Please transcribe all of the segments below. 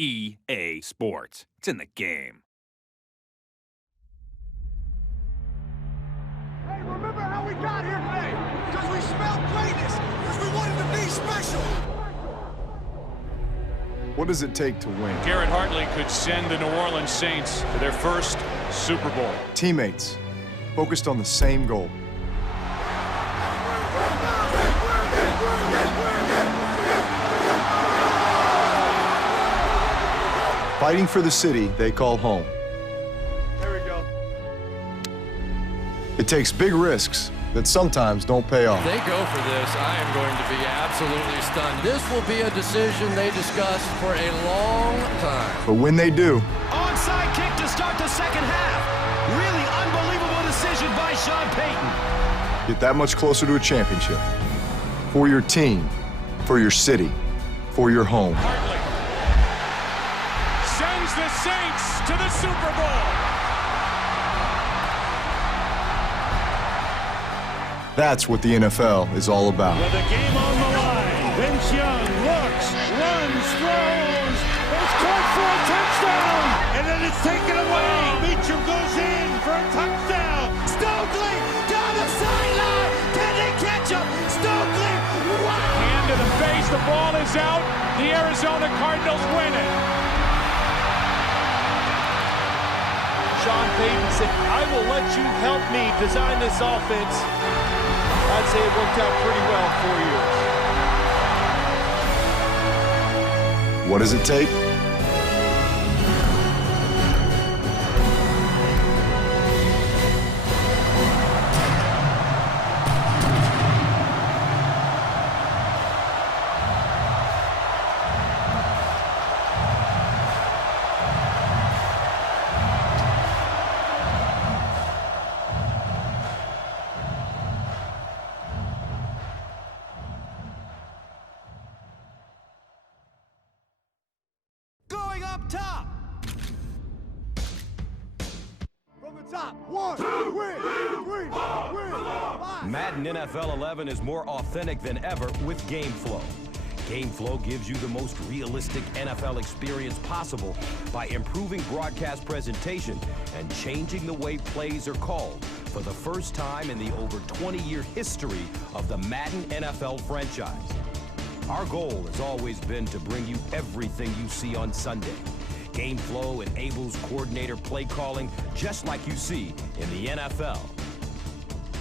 EA Sports. It's in the game. Hey, remember how we got here today? Because we smelled greatness, because we wanted to be special. What does it take to win? Garrett Hartley could send the New Orleans Saints to their first Super Bowl. Teammates, focused on the same goal. Fighting for the city they call home. There we go. It takes big risks that sometimes don't pay off. If they go for this, I am going to be absolutely stunned. This will be a decision they discuss for a long time. But when they do, Onside kick to start the second half. Really unbelievable decision by Sean Payton. get that much closer to a championship. For your team, for your city, for your home. Hartley sends the Saints to the Super Bowl. That's what the NFL is all about. With the game on the line, Vince Young looks, runs, throws. It's caught for a touchdown, and then it's taken away. Beacham goes in for a touchdown. Stokely down the sideline. Can they catch him? Stokely, wow! Hand to the face, the ball is out. The Arizona Cardinals win it. Sean Payton said, I will let you help me design this offense. I'd say it worked out pretty well for years. What does it take? Going up top. From the top. 1, 2, 3, win, 5. Madden NFL 11 is more authentic than ever with GameFlow. GameFlow gives you the most realistic NFL experience possible by improving broadcast presentation and changing the way plays are called for the first time in the over 20-year history of the Madden NFL franchise. Our goal has always been to bring you everything you see on Sunday. GameFlow enables coordinator play calling just like you see in the NFL.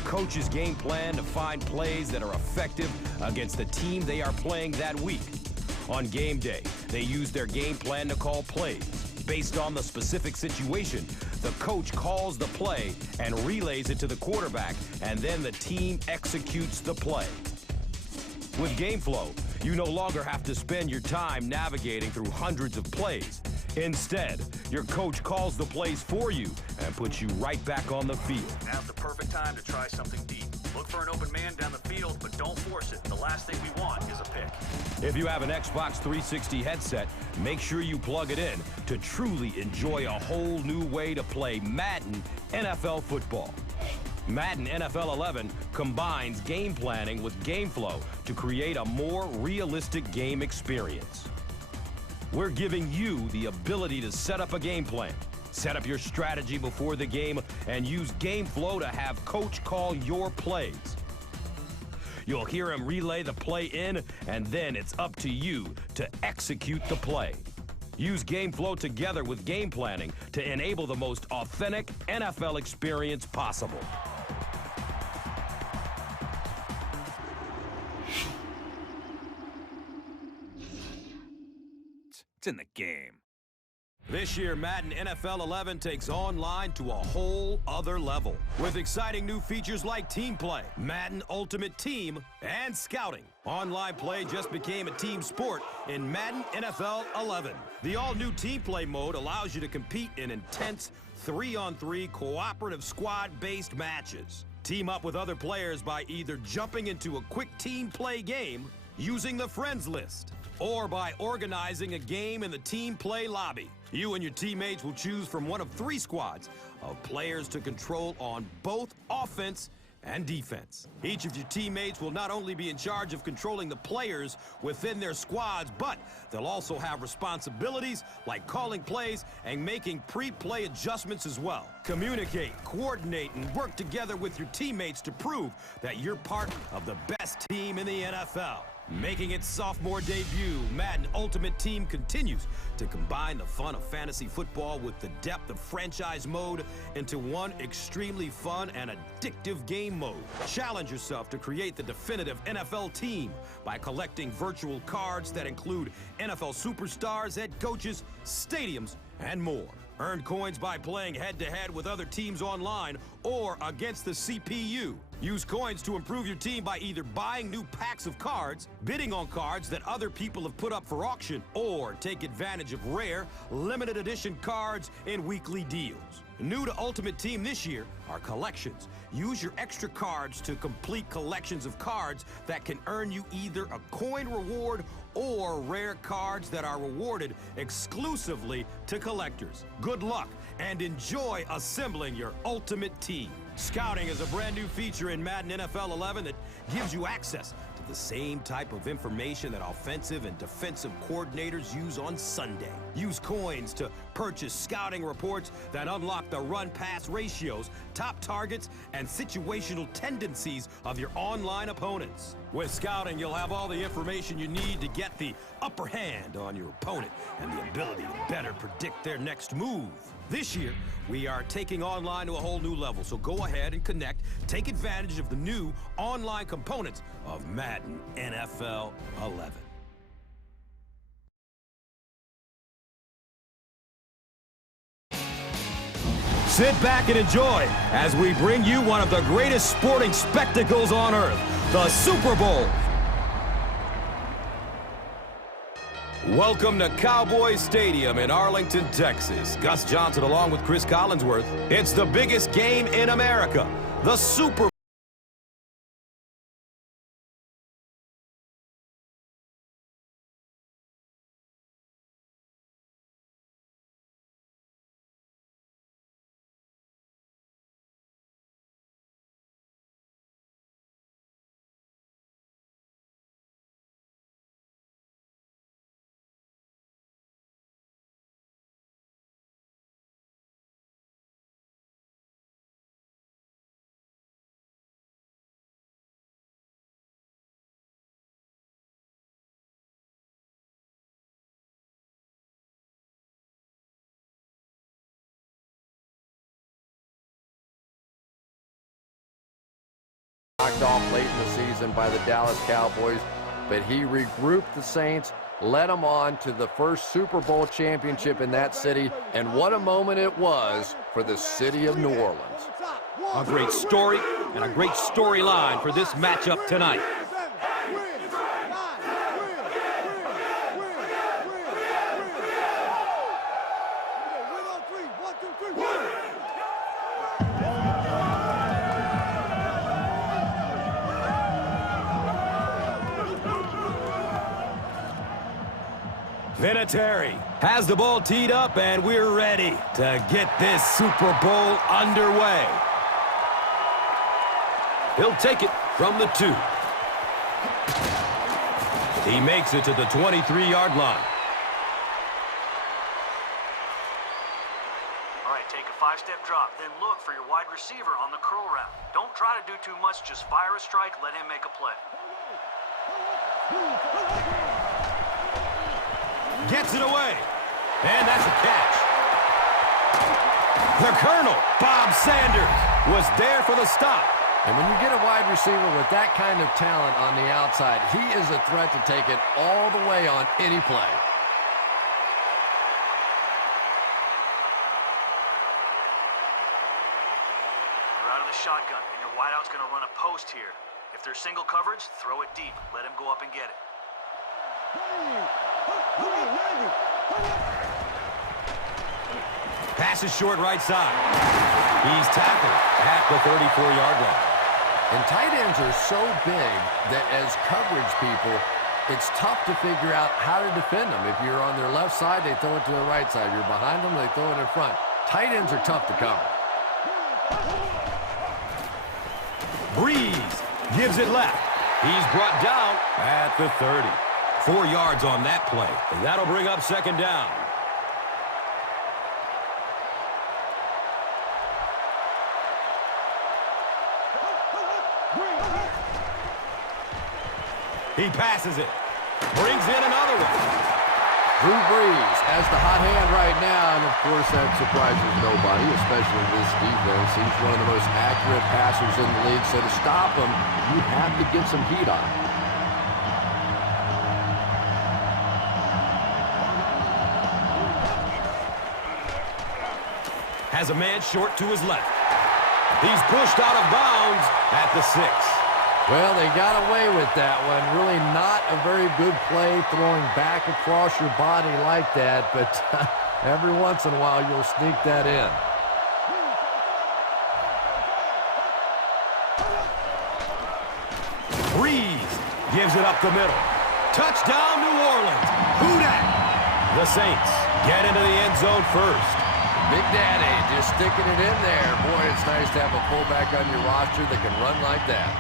Coaches game plan to find plays that are effective against the team they are playing that week. On game day, they use their game plan to call plays. Based on the specific situation, the coach calls the play and relays it to the quarterback, and then the team executes the play. With GameFlow, you no longer have to spend your time navigating through hundreds of plays. Instead, your coach calls the plays for you and puts you right back on the field. Now's the perfect time to try something deep. Look for an open man down the field, but don't force it. The last thing we want is a pick. If you have an Xbox 360 headset, make sure you plug it in to truly enjoy a whole new way to play Madden NFL football. Madden NFL 11 combines game planning with GameFlow to create a more realistic game experience. We're giving you the ability to set up a game plan, set up your strategy before the game, and use GameFlow to have coach call your plays. You'll hear him relay the play in, and then it's up to you to execute the play. Use GameFlow together with game planning to enable the most authentic NFL experience possible. It's in the game. This year, Madden NFL 11 takes online to a whole other level. With exciting new features like Team Play, Madden Ultimate Team, and Scouting. Online play just became a team sport in Madden NFL 11. The all-new Team Play mode allows you to compete in intense 3-on-3 cooperative squad-based matches. Team up with other players by either jumping into a quick team play game, using the friends list, or by organizing a game in the Team Play lobby. You and your teammates will choose from one of 3 squads of players to control on both offense and defense. Each of your teammates will not only be in charge of controlling the players within their squads, but they'll also have responsibilities like calling plays and making pre-play adjustments as well. Communicate, coordinate, and work together with your teammates to prove that you're part of the best team in the NFL. Making its sophomore debut, Madden Ultimate Team continues to combine the fun of fantasy football with the depth of franchise mode into one extremely fun and addictive game mode. Challenge yourself to create the definitive NFL team by collecting virtual cards that include NFL superstars, head coaches, stadiums, and more. Earn coins by playing head-to-head with other teams online or against the CPU. Use coins to improve your team by either buying new packs of cards, bidding on cards that other people have put up for auction, or take advantage of rare, limited edition cards in weekly deals. New to Ultimate Team this year are collections. Use your extra cards to complete collections of cards that can earn you either a coin reward or rare cards that are rewarded exclusively to collectors. Good luck and enjoy assembling your Ultimate Team. Scouting is a brand new feature in Madden NFL 11 that gives you access to the same type of information that offensive and defensive coordinators use on Sunday. Use coins to purchase scouting reports that unlock the run-pass ratios, top targets, and situational tendencies of your online opponents. With scouting, you'll have all the information you need to get the upper hand on your opponent and the ability to better predict their next move. This year, we are taking online to a whole new level, so go ahead and connect. Take advantage of the new online components of Madden NFL 11. Sit back and enjoy as we bring you one of the greatest sporting spectacles on earth, the Super Bowl. Welcome to Cowboys Stadium in Arlington, Texas. Gus Johnson along with Chris Collinsworth. It's the biggest game in America, the Super Bowl. Knocked off late in the season by the Dallas Cowboys, but he regrouped the Saints, led them on to the first Super Bowl championship in that city, and what a moment it was for the city of New Orleans. A great story and a great storyline for this matchup tonight. Vinatieri has the ball teed up, and we're ready to get this Super Bowl underway. He'll take it from the 2. He makes it to the 23-yard line. All right, take a 5-step drop, then look for your wide receiver on the curl route. Don't try to do too much, just fire a strike, let him make a play. Gets it away, and that's a catch. The Colonel, Bob Sanders, was there for the stop. And when you get a wide receiver with that kind of talent on the outside, he is a threat to take it all the way on any play. You're out of the shotgun, and your wideout's going to run a post here. If there's single coverage, throw it deep. Let him go up and get it. Pass is short right side. He's tackled at the 34-yard line. And tight ends are so big that as coverage people, it's tough to figure out how to defend them. If you're on their left side, they throw it to the right side. If you're behind them, they throw it in front. Tight ends are tough to cover. Breeze gives it left. He's brought down at the 30. 4 yards on that play. And that'll bring up second down. He passes it. Brings in another one. Drew Brees has the hot hand right now, and of course that surprises nobody, especially this defense. He's one of the most accurate passers in the league, so to stop him, you have to get some heat on him. Has a man short to his left. He's pushed out of bounds at the 6. Well, they got away with that one. Really not a very good play throwing back across your body like that, but every once in a while you'll sneak that in. Breeze gives it up the middle. Touchdown, New Orleans. Who dat? The Saints get into the end zone first. Big Daddy just sticking it in there. Boy, it's nice to have a fullback on your roster that can run like that.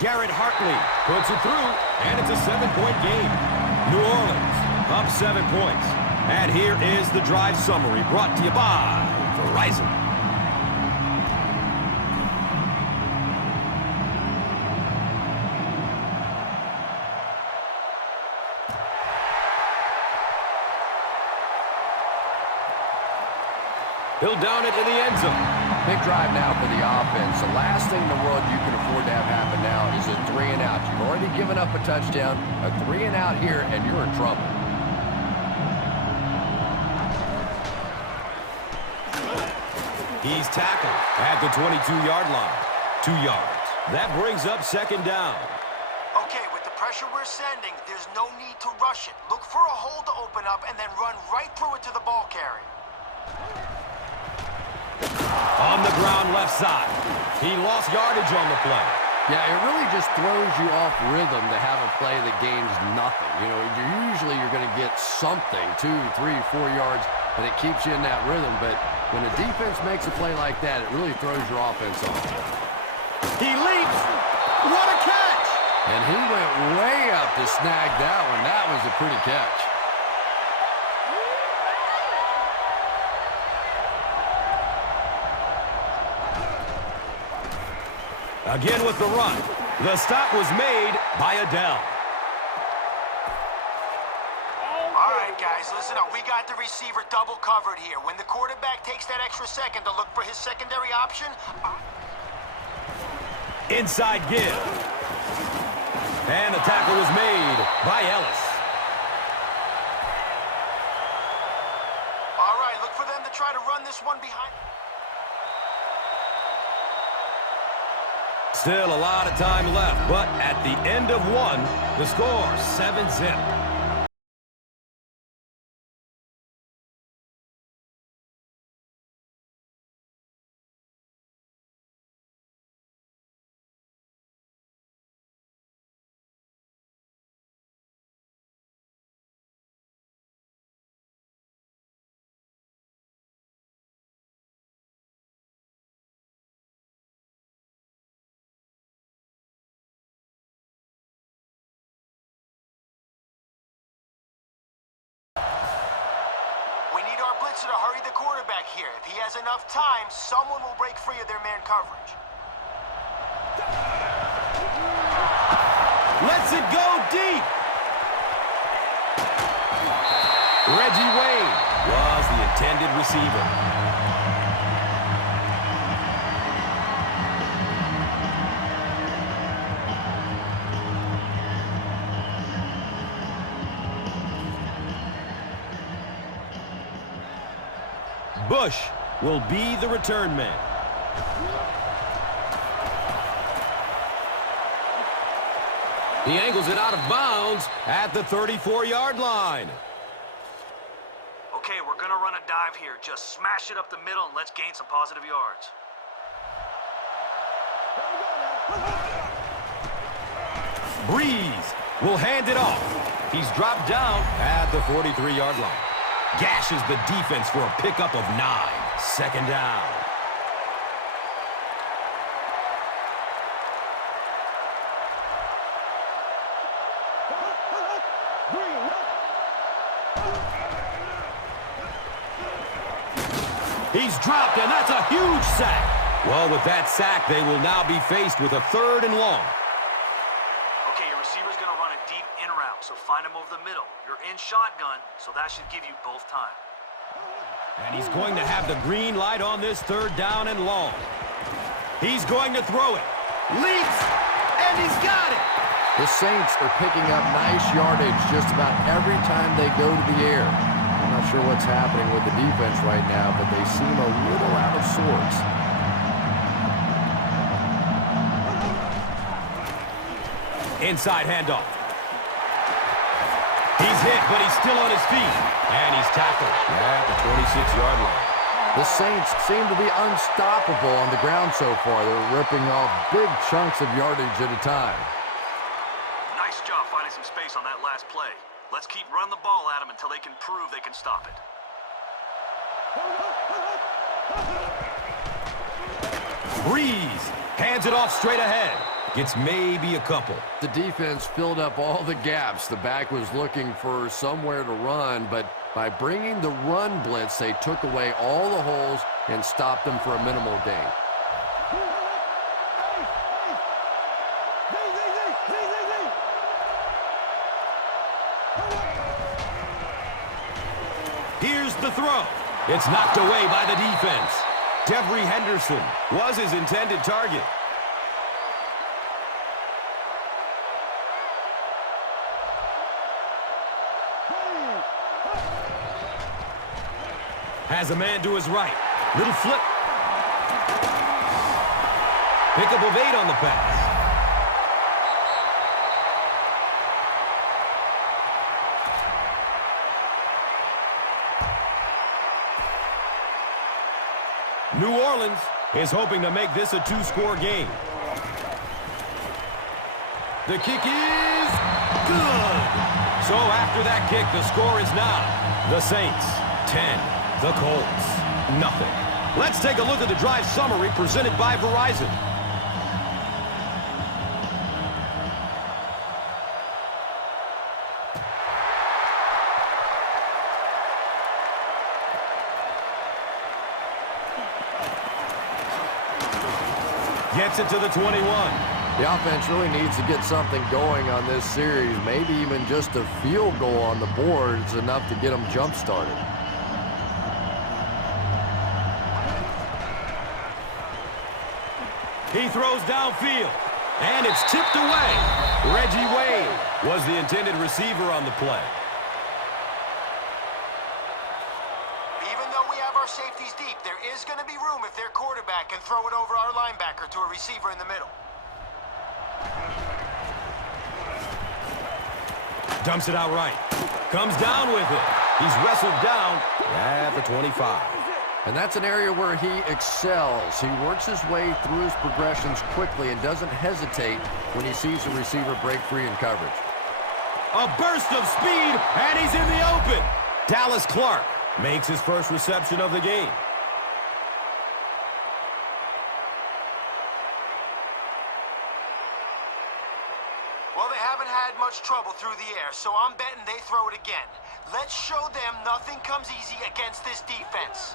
Garrett Hartley puts it through, and it's a 7-point game. New Orleans up 7 points. And here is the drive summary brought to you by Verizon. He'll down it in the end zone. Big drive now for the offense. The last thing in the world you can afford to have happen now is a 3-and-out. You've already given up a touchdown. A 3-and-out here, and you're in trouble. He's tackled at the 22-yard line. 2 yards. That brings up second down. Okay, with the pressure we're sending, there's no need to rush it. Look for a hole to open up and then run right through it to the ball carrier. On the ground left side. He lost yardage on the play. Yeah, it really just throws you off rhythm to have a play that gains nothing. You know, you're going to get something, 2, 3, 4 yards, and it keeps you in that rhythm. But when a defense makes a play like that, it really throws your offense off. He leaps. What a catch! And he went way up to snag that one. That was a pretty catch. Again with the run. The stop was made by Adele. All right, guys, listen up. We got the receiver double covered here. When the quarterback takes that extra second to look for his secondary option... Inside give. And the tackle was made by Ellis. All right, look for them to try to run this one behind... Still a lot of time left, but at the end of one, the score 7-zip. To hurry the quarterback here. If he has enough time, someone will break free of their man coverage. Lets it go deep. Reggie Wayne was the intended receiver. Bush will be the return man. He angles it out of bounds at the 34-yard line. Okay, we're going to run a dive here. Just smash it up the middle and let's gain some positive yards. Breeze will hand it off. He's dropped down at the 43-yard line. Gashes the defense for a pickup of 9. Second down. He's dropped, and that's a huge sack. Well, with that sack, they will now be faced with a 3rd and long. Okay, your receiver's going to run a deep in route, so find him over the middle. You're in shotgun, so that should give you both time. And he's going to have the green light on this 3rd down and long. He's going to throw it. Leaps, and he's got it. The Saints are picking up nice yardage just about every time they go to the air. I'm not sure what's happening with the defense right now, but they seem a little out of sorts. Inside handoff. He's hit, but he's still on his feet. And he's tackled at the 26-yard line. The Saints seem to be unstoppable on the ground so far. They're ripping off big chunks of yardage at a time. Nice job finding some space on that last play. Let's keep running the ball at them until they can prove they can stop it. Breeze hands it off straight ahead. Gets maybe a couple. The defense filled up all the gaps. The back was looking for somewhere to run, but by bringing the run blitz, they took away all the holes and stopped them for a minimal gain. Here's the throw. It's knocked away by the defense. Devery Henderson was his intended target. Has a man to his right. Little flip. Pickup of 8 on the pass. New Orleans is hoping to make this a 2-score game. The kick is good. So after that kick, the score is now the Saints 10, the Colts nothing. Let's take a look at the drive summary presented by Verizon. Gets it to the 21. The offense really needs to get something going on this series. Maybe even just a field goal on the board is enough to get them jump-started. He throws downfield, and it's tipped away. Reggie Wayne was the intended receiver on the play. Even though we have our safeties deep, there is going to be room if their quarterback can throw it over our linebacker to a receiver in the middle. Dumps it out right. Comes down with it. He's wrestled down at the 25. And that's an area where he excels. He works his way through his progressions quickly and doesn't hesitate when he sees a receiver break free in coverage. A burst of speed, and he's in the open. Dallas Clark makes his first reception of the game. Well, they haven't had much trouble through the air, so I'm betting they throw it again. Let's show them nothing comes easy against this defense.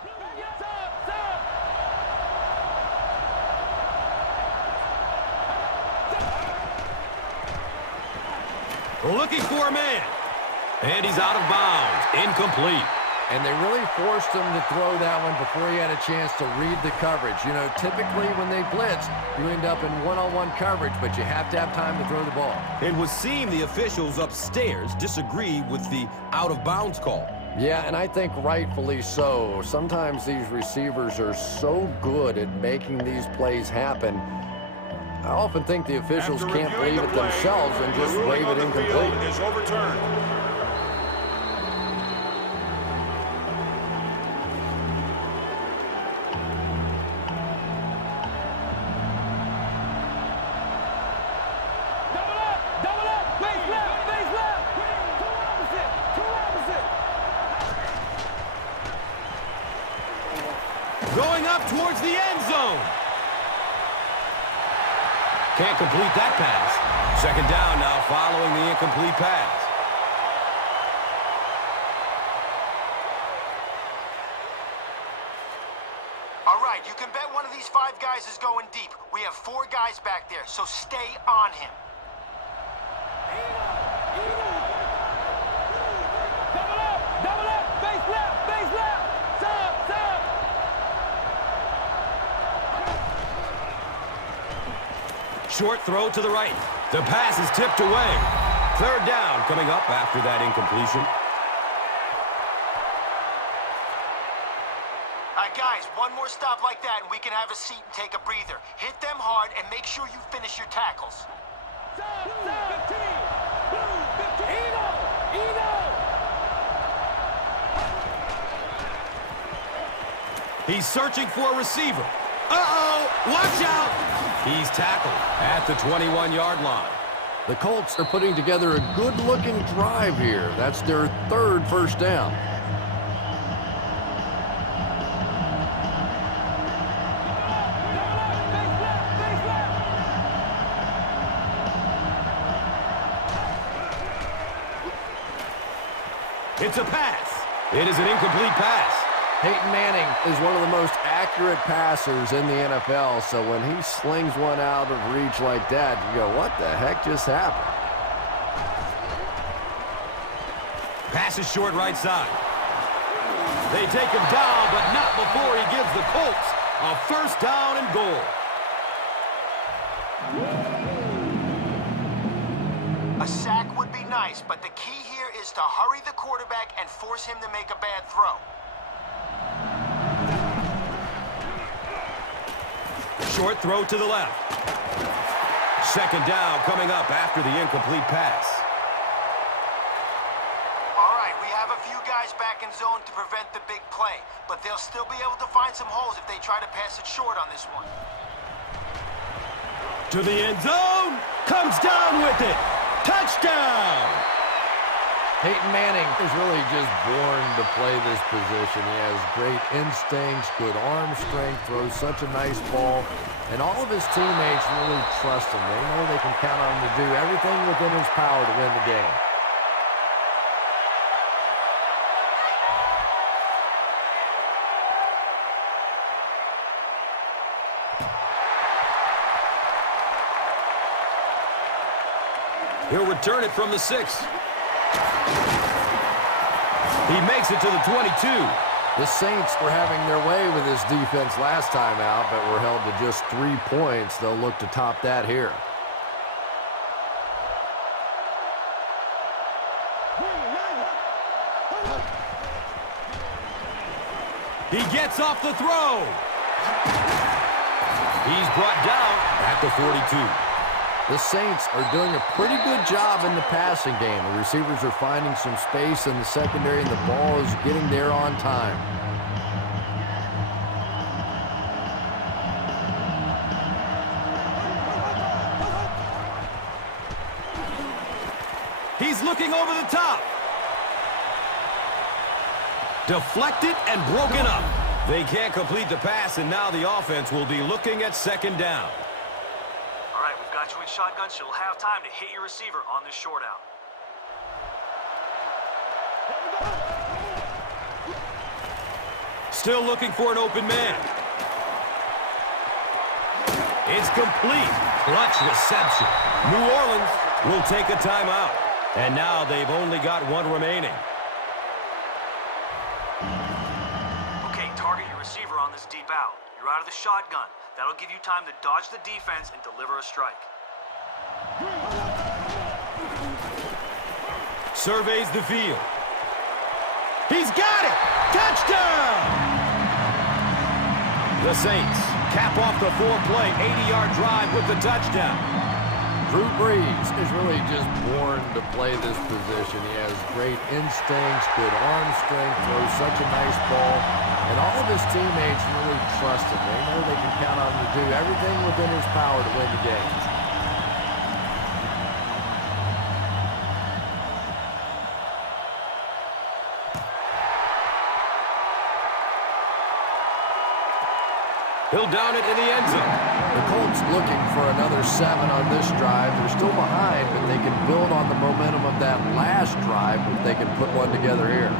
Looking for a man. And he's out of bounds. Incomplete. And they really forced him to throw that one before he had a chance to read the coverage. You know, typically when they blitz, you end up in one-on-one coverage, but you have to have time to throw the ball. It would seem the officials upstairs disagree with the out-of-bounds call. Yeah, and I think rightfully so. Sometimes these receivers are so good at making these plays happen. I often think the officials can't believe it themselves and just wave it incomplete. Is overturned. Going up towards the end zone. Can't complete that pass. Second down now following the incomplete pass. 5 guys is going deep. We have 4 guys back there, so stay on him. Double up, base left, sub. Short throw to the right. The pass is tipped away. 3rd down coming up after that incompletion. Guys, one more stop like that and we can have a seat and take a breather. Hit them hard and make sure you finish your tackles. He's searching for a receiver. Uh-oh, watch out. He's tackled at the 21-yard line. The Colts are putting together a good-looking drive here. That's their 3rd first down. It's a pass. It is an incomplete pass. Peyton Manning is one of the most accurate passers in the NFL, so when he slings one out of reach like that, you go, what the heck just happened? Pass is short right side. They take him down, but not before he gives the Colts a 1st down and goal. A sack would be nice, but the key here is to hurry the quarterback and force him to make a bad throw. Short throw to the left. 2nd down coming up after the incomplete pass. All right, we have a few guys back in zone to prevent the big play, but they'll still be able to find some holes if they try to pass it short on this one. To the end zone. Comes down with it. Touchdown! Peyton Manning is really just born to play this position. He has great instincts, good arm strength, throws such a nice ball, and all of his teammates really trust him. They know they can count on him to do everything within his power to win the game. He'll return it from the 6. He makes it to the 22. The Saints were having their way with this defense last time out, but were held to just 3 points. They'll look to top that here. He gets off the throw. He's brought down at the 42. The Saints are doing a pretty good job in the passing game. The receivers are finding some space in the secondary, and the ball is getting there on time. He's looking over the top. Deflected and broken up. They can't complete the pass, and now the offense will be looking at 2nd down. All right, we've got you in shotgun, so you'll have time to hit your receiver on this short out. Still looking for an open man. It's complete. Clutch reception. New Orleans will take a timeout. And now they've only got 1 remaining. Okay, target your receiver on this deep out. You're out of the shotgun. That'll give you time to dodge the defense and deliver a strike. Surveys the field. He's got it! Touchdown! The Saints cap off the 4-play, 80-yard drive with the touchdown. Drew Brees is really just born to play this position. He has great instincts, good arm strength, throws such a nice ball, and all of his teammates really trust him. They know they can count on him to do everything within his power to win the game. He'll down it in the end zone. The Colts looking for another 7 on this drive. They're still behind, but they can build on the momentum of that last drive if they can put one together here.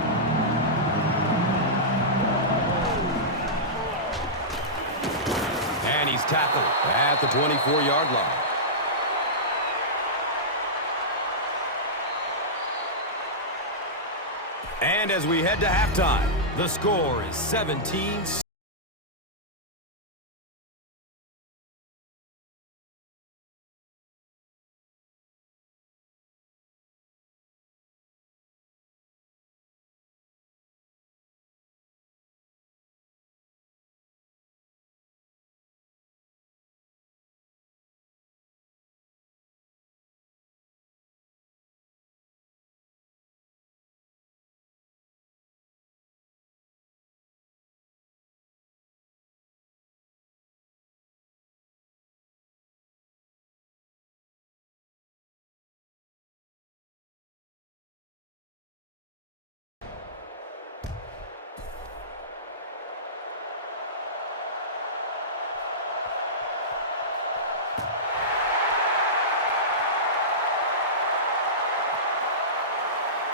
And tackled at the 24-yard line. And as we head to halftime, the score is 17-6.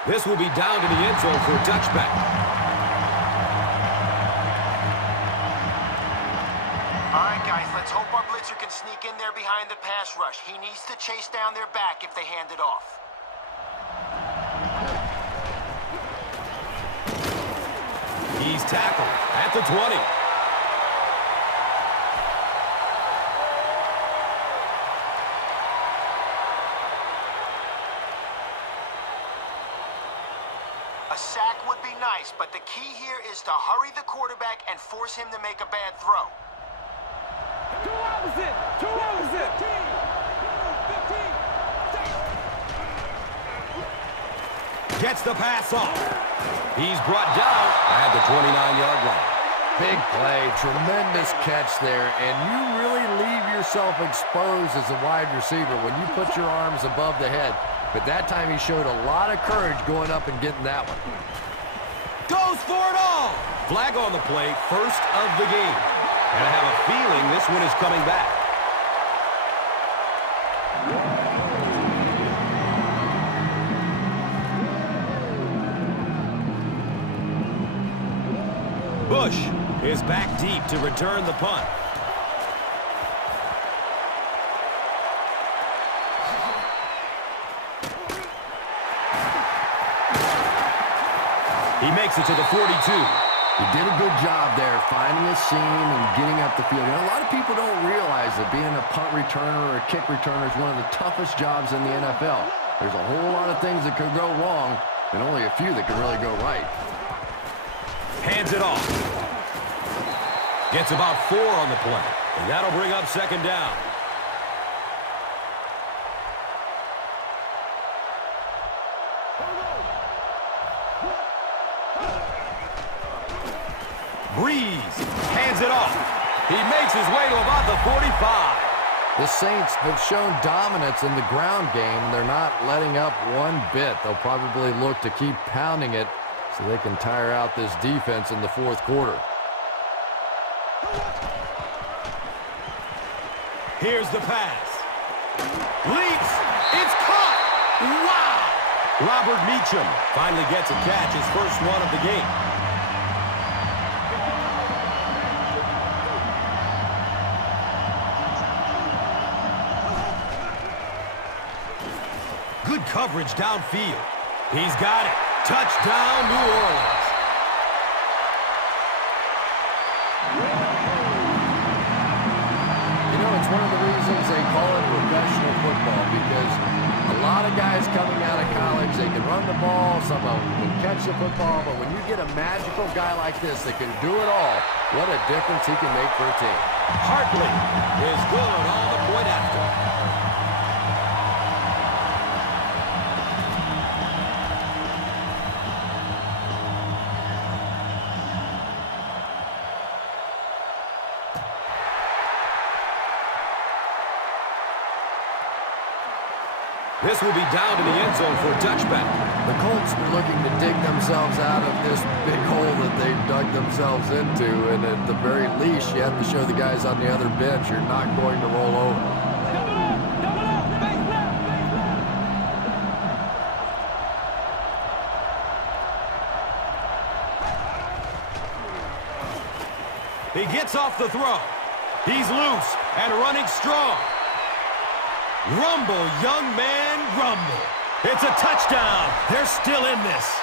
This will be down to the end zone for a touchback. All right, guys, let's hope our blitzer can sneak in there behind the pass rush. He needs to chase down their back if they hand it off. He's tackled at the 20. A sack would be nice, but the key here is to hurry the quarterback and force him to make a bad throw. Two opposite. 15. Gets the pass off. He's brought down at the 29-yard line. Big play, tremendous catch there, and you really leave yourself exposed as a wide receiver when you put your arms above the head. But that time he showed a lot of courage going up and getting that one. Goes for it all. Flag on the play, first of the game. And I have a feeling this one is coming back. Bush is back deep to return the punt. He makes it to the 42. He did a good job there, finding a seam and getting up the field. You know, a lot of people don't realize that being a punt returner or a kick returner is one of the toughest jobs in the NFL. There's a whole lot of things that could go wrong and only a few that could really go right. Hands it off. Gets about 4 on the play, and that'll bring up second down. Breeze hands it off. He makes his way to about the 45. The Saints have shown dominance in the ground game, and they're not letting up one bit. They'll probably look to keep pounding it so they can tire out this defense in the fourth quarter. Here's the pass. Leaps. It's caught. Wow. Robert Meacham finally gets a catch, his first one of the game. Good coverage downfield. He's got it. Touchdown, New Orleans. You know, it's one of the reasons they call it professional football, because a lot of guys coming out of college, they can run the ball, some of them can catch the football, but when you get a magical guy like this that can do it all, what a difference he can make for a team. Hartley is good on the point after. This will be down to the end zone for a touchback. The Colts are looking to dig themselves out of this big hole that they've dug themselves into, and at the very least, you have to show the guys on the other bench you're not going to roll over. He gets off the throw. He's loose and running strong. Rumble, young man, rumble. It's a touchdown. They're still in this.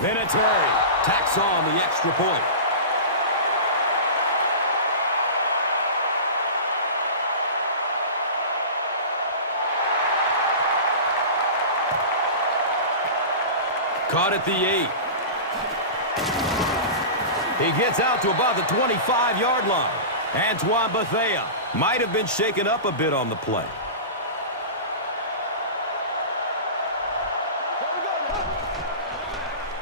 Vinatieri tacks on the extra point. Caught at the 8. He gets out to about the 25-yard line. Antoine Bethea might have been shaken up a bit on the play.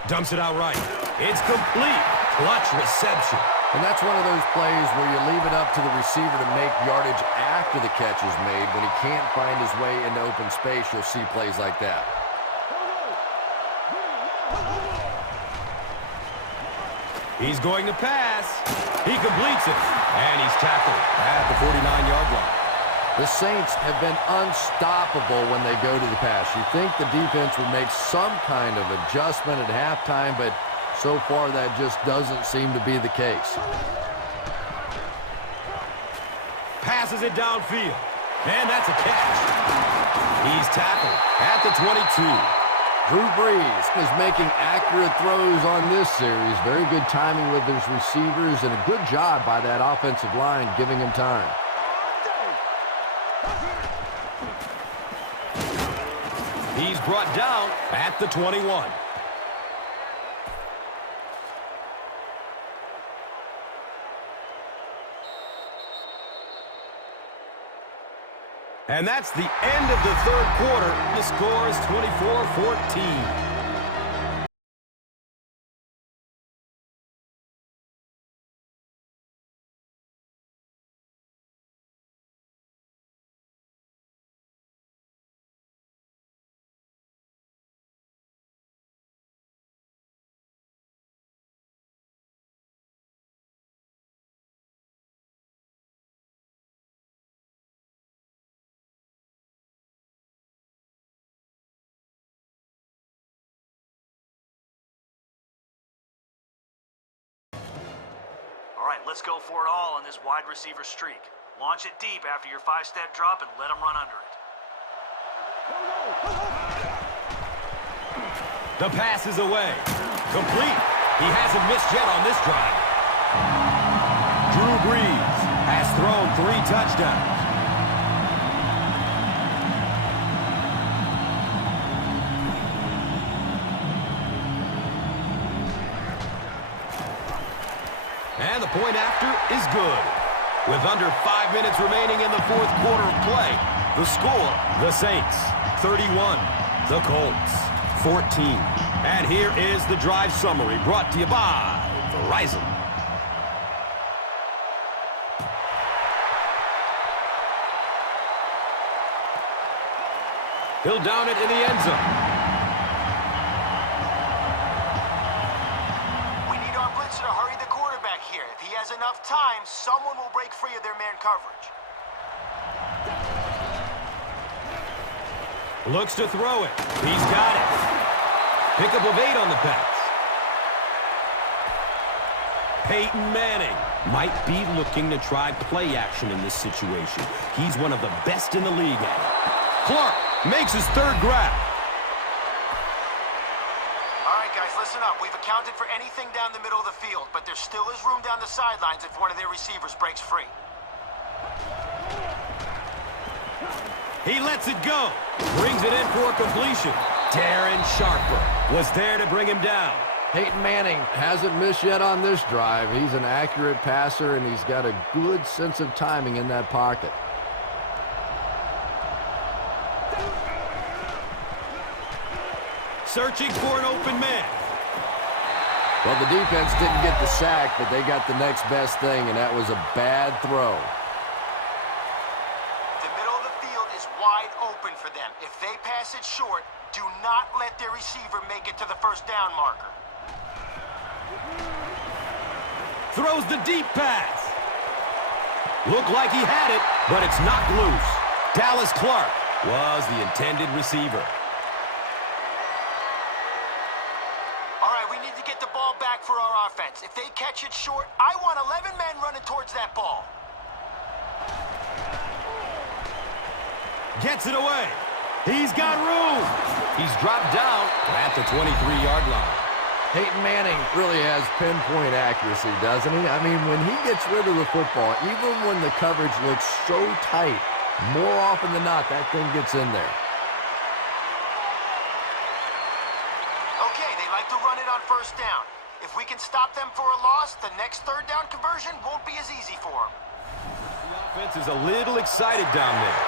Dumps it out right. It's complete. Clutch reception. And that's one of those plays where you leave it up to the receiver to make yardage after the catch is made. When he can't find his way into open space, you'll see plays like that. He's going to pass. He completes it. And he's tackled at the 49-yard line. The Saints have been unstoppable when they go to the pass. You think the defense would make some kind of adjustment at halftime, but so far that just doesn't seem to be the case. Passes it downfield. And that's a catch. He's tackled at the 22. Drew Brees is making accurate throws on this series. Very good timing with his receivers and a good job by that offensive line giving him time. He's brought down at the 21. And that's the end of the third quarter. The score is 24-14. All right, let's go for it all on this wide receiver streak. Launch it deep after your 5-step drop and let them run under it. The pass is away. Complete. He hasn't missed yet on this drive. Drew Brees has thrown 3 touchdowns. And the point after is good. With under 5 minutes remaining in the fourth quarter of play, the score, the Saints, 31, the Colts, 14. And here is the drive summary brought to you by Verizon. He'll down it in the end zone. To hurry the quarterback here. If he has enough time, someone will break free of their man coverage. Looks to throw it. He's got it. Pickup of 8 on the pass. Peyton Manning might be looking to try play action in this situation. He's one of the best in the league at it. Clark makes his 3rd grab. Listen up. We've accounted for anything down the middle of the field, but there still is room down the sidelines if one of their receivers breaks free. He lets it go. Brings it in for a completion. Darren Sharper was there to bring him down. Peyton Manning hasn't missed yet on this drive. He's an accurate passer, and he's got a good sense of timing in that pocket. Searching for an open man. Well, the defense didn't get the sack, but they got the next best thing, and that was a bad throw. The middle of the field is wide open for them. If they pass it short, do not let their receiver make it to the first down marker. Throws the deep pass. Looked like he had it, but it's knocked loose. Dallas Clark was the intended receiver. All right, we need to get the ball back for our offense. If they catch it short, I want 11 men running towards that ball. Gets it away. He's got room. He's dropped down at the 23-yard line. Peyton Manning really has pinpoint accuracy, doesn't he? I mean, when he gets rid of the football, even when the coverage looks so tight, more often than not, that thing gets in there. Okay, they like to run it on first down. If we can stop them for a loss, the next third down conversion won't be as easy for them. The offense is a little excited down there.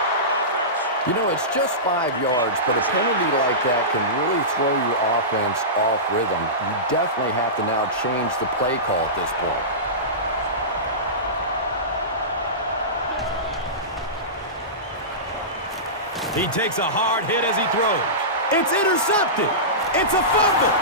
You know, it's just 5 yards, but a penalty like that can really throw your offense off rhythm. You definitely have to now change the play call at this point. He takes a hard hit as he throws. It's intercepted. It's a fumble.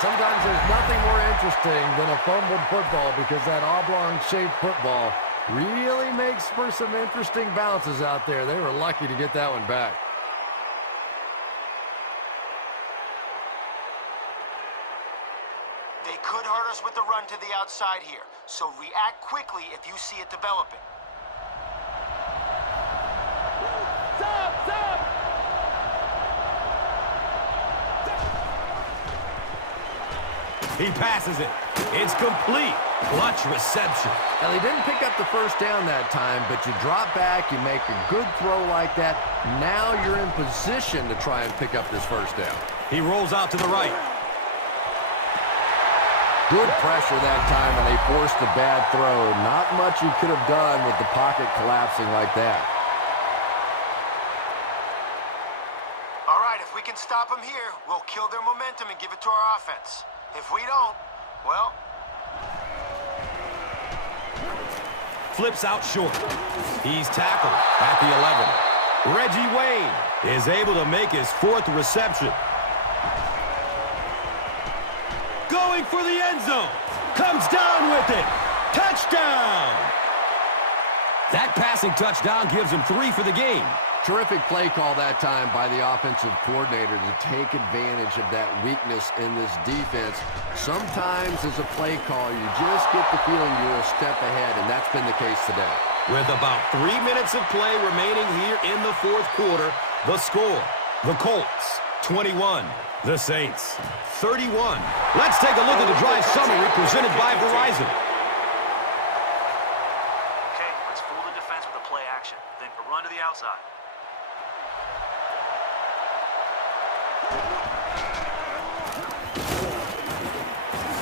Sometimes there's nothing more interesting than a fumbled football because that oblong-shaped football really makes for some interesting bounces out there. They were lucky to get that one back. They could hurt us with the run to the outside here, so react quickly if you see it developing. He passes it. It's complete. Clutch reception. Now, they didn't pick up the first down that time, but you drop back, you make a good throw like that. Now you're in position to try and pick up this first down. He rolls out to the right. Good pressure that time, and they forced a bad throw. Not much you could have done with the pocket collapsing like that. All right, if we can stop them here, we'll kill their momentum and give it to our offense. If we don't, well... Flips out short. He's tackled at the 11. Reggie Wayne is able to make his 4th reception. Going for the end zone. Comes down with it. Touchdown! That passing touchdown gives him 3 for the game. Terrific play call that time by the offensive coordinator to take advantage of that weakness in this defense. Sometimes as a play call, you just get the feeling you're a step ahead, and that's been the case today. With about 3 minutes of play remaining here in the 4th quarter, the score, the Colts, 21, the Saints, 31. Let's take a look at the drive summary presented by Verizon. Okay, let's fool the defense with a play action, then a run to the outside.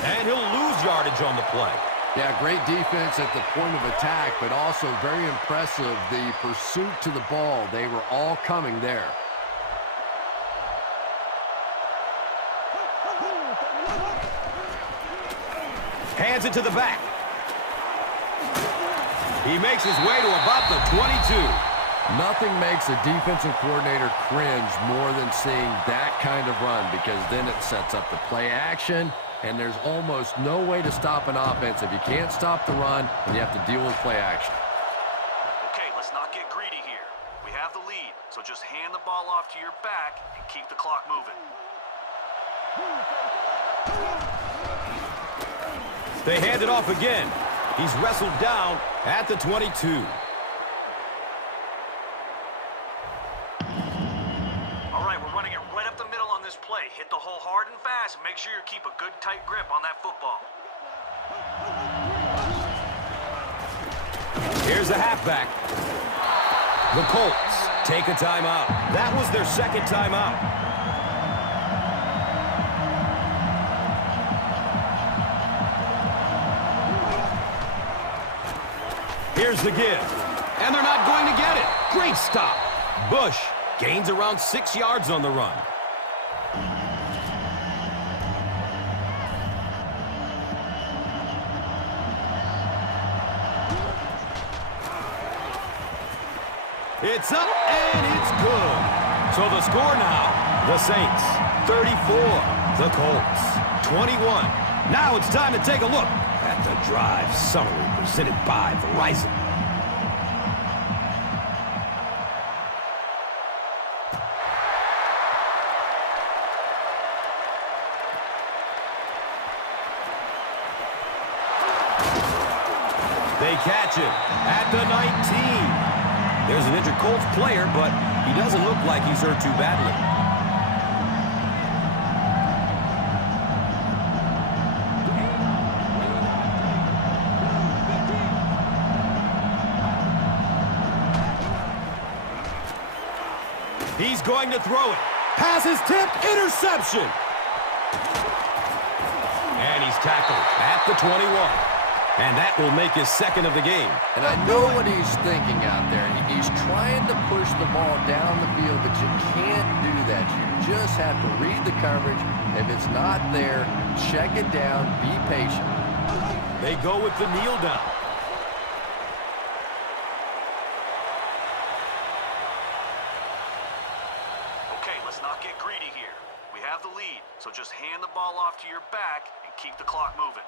And he'll lose yardage on the play. Yeah, great defense at the point of attack, but also very impressive the pursuit to the ball. They were all coming there. Hands it to the back. He makes his way to about the 22. Nothing makes a defensive coordinator cringe more than seeing that kind of run, because then it sets up the play action, and there's almost no way to stop an offense if you can't stop the run and you have to deal with play action. Okay, let's not get greedy here. We have the lead, so just hand the ball off to your back and keep the clock moving. They hand it off again. He's wrestled down at the 22. All right, we're running it right up the middle on this play. Hit the hole hard and fast, and make sure you keep a good tight grip on that football. Here's the halfback. The Colts take a timeout. That was their 2nd timeout. Here's the give. And they're not going to get it. Great stop. Bush gains around 6 yards on the run. It's up and it's good. So the score now, the Saints 34, the Colts 21. Now it's time to take a look at the drive summary presented by Verizon. They catch him at the 19. There's an injured Colts player, but he doesn't look like he's hurt too badly. He's going to throw it. Pass is tipped. Interception. And he's tackled at the 21. And that will make his second of the game. And I know what he's thinking out there. He's trying to push the ball down the field, but you can't do that. You just have to read the coverage. If it's not there, check it down. Be patient. They go with the kneel down. Okay, let's not get greedy here. We have the lead, so just hand the ball off to your back and keep the clock moving.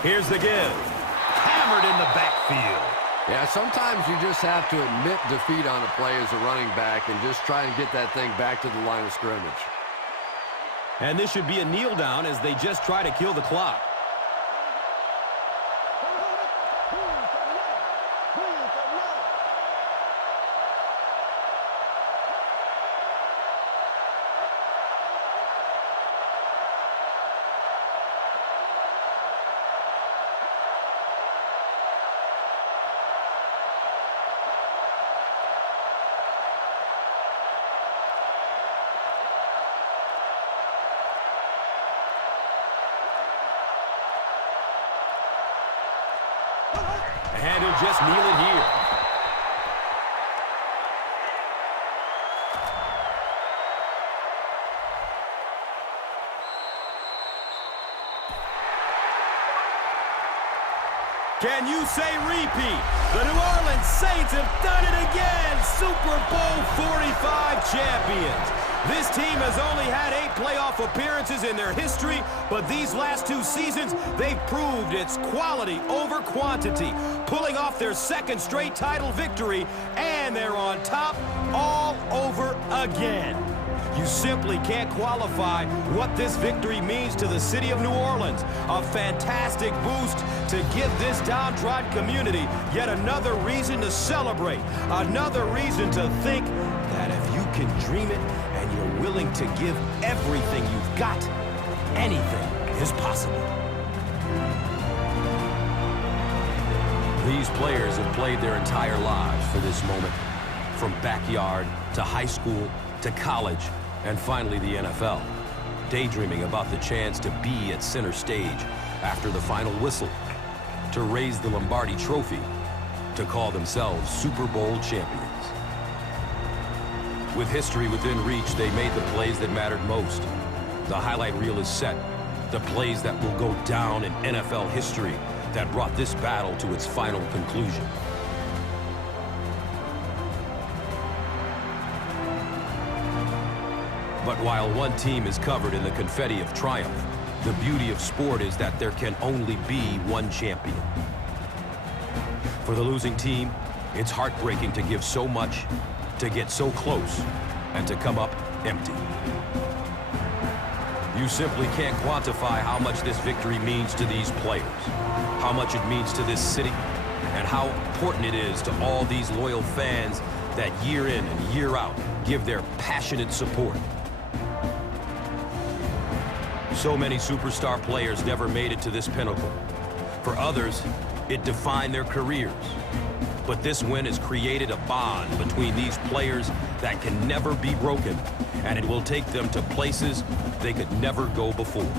Here's the give. Hammered in the backfield. Yeah, sometimes you just have to admit defeat on a play as a running back and just try and get that thing back to the line of scrimmage. And this should be a kneel down as they just try to kill the clock. And he'll just kneel it here. Can you say repeat? The New Orleans Saints have done it again. Super Bowl 45 champions. This team has only had 8 playoff appearances in their history, but these last 2 seasons, they've proved it's quality over quantity, pulling off their second straight title victory, and they're on top all over again. You simply can't qualify what this victory means to the city of New Orleans. A fantastic boost to give this downtrodden community yet another reason to celebrate, another reason to think that if you can dream it and you're willing to give everything you've got, anything is possible. These players have played their entire lives for this moment, from backyard to high school to college, and finally the NFL, daydreaming about the chance to be at center stage after the final whistle, to raise the Lombardi Trophy, to call themselves Super Bowl champions. With history within reach, they made the plays that mattered most. The highlight reel is set, the plays that will go down in NFL history that brought this battle to its final conclusion. But while one team is covered in the confetti of triumph, the beauty of sport is that there can only be one champion. For the losing team, it's heartbreaking to give so much, to get so close, and to come up empty. You simply can't quantify how much this victory means to these players, how much it means to this city, and how important it is to all these loyal fans that year in and year out give their passionate support. So many superstar players never made it to this pinnacle. For others, it defined their careers. But this win has created a bond between these players that can never be broken, and it will take them to places they could never go before.